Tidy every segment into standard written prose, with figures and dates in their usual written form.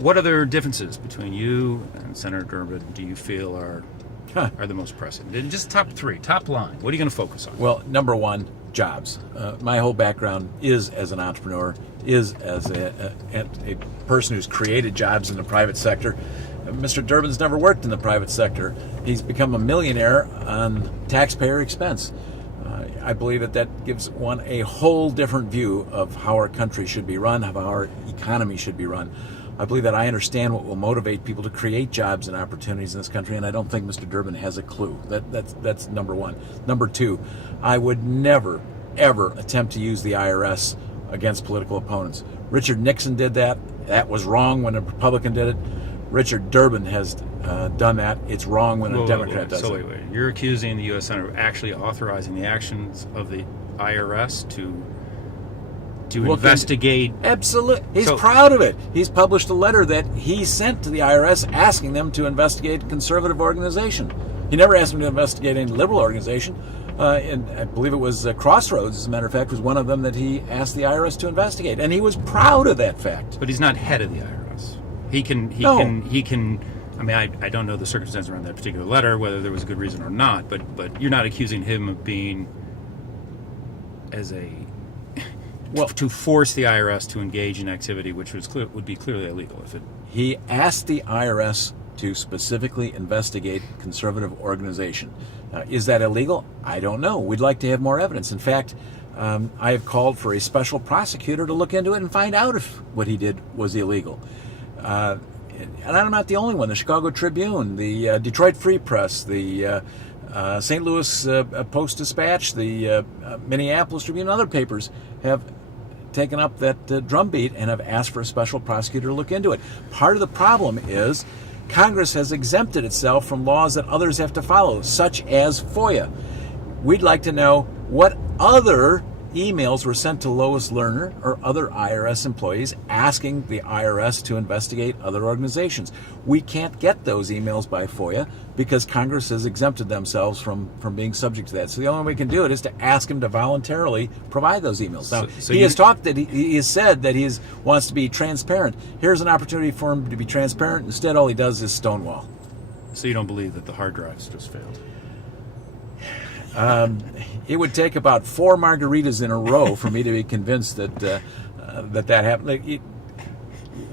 What other differences between you and Senator Durbin do you feel are the most pressing? And just top three, top line. What are you going to focus on? Well, number one, jobs. My whole background is as an entrepreneur, is as a person who's created jobs in the private sector. Mr. Durbin's never worked in the private sector. He's become a millionaire on taxpayer expense. I believe that gives one a whole different view of how our country should be run, how our economy should be run. I believe that I understand what will motivate people to create jobs and opportunities in this country, and I don't think Mr. Durbin has a clue. That's number one. Number two, I would never, ever attempt to use the IRS against political opponents. Richard Nixon did that. That was wrong when a Republican did it. Richard Durbin has done that. It's wrong when a Democrat does it. Wait. You're accusing the U.S. Senate of actually authorizing the actions of the IRS to investigate. Absolutely. He's proud of it. He's published a letter that he sent to the IRS asking them to investigate a conservative organization. He never asked them to investigate any liberal organization. And I believe it was Crossroads, as a matter of fact, was one of them that he asked the IRS to investigate. And he was proud of that fact. But he's not head of the IRS. He can. I mean, I don't know the circumstances around that particular letter, whether there was a good reason or not. But you're not accusing him of being to force the IRS to engage in activity which would be clearly illegal if it. He asked the IRS to specifically investigate conservative organization. Is that illegal? I don't know. We'd like to have more evidence. In fact, I have called for a special prosecutor to look into it and find out if what he did was illegal. And I'm not the only one. The Chicago Tribune, the Detroit Free Press, the St. Louis Post-Dispatch, the Minneapolis Tribune, and other papers have taken up that drumbeat and have asked for a special prosecutor to look into it. Part of the problem is Congress has exempted itself from laws that others have to follow, such as FOIA. We'd like to know what other emails were sent to Lois Lerner or other IRS employees asking the IRS to investigate other organizations. We can't get those emails by FOIA because Congress has exempted themselves from being subject to that. So the only way we can do it is to ask him to voluntarily provide those emails. Now, he has said that he wants to be transparent. Here's an opportunity for him to be transparent. Instead, all he does is stonewall. So you don't believe that the hard drives just failed? It would take about 4 margaritas in a row for me to be convinced that that happened.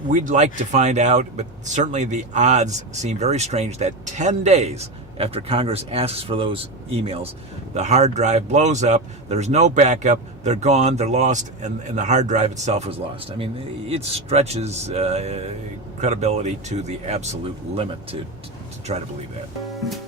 We'd like to find out, but certainly the odds seem very strange that 10 days after Congress asks for those emails, the hard drive blows up, there's no backup, they're gone, they're lost, and the hard drive itself is lost. I mean, it stretches credibility to the absolute limit to try to believe that.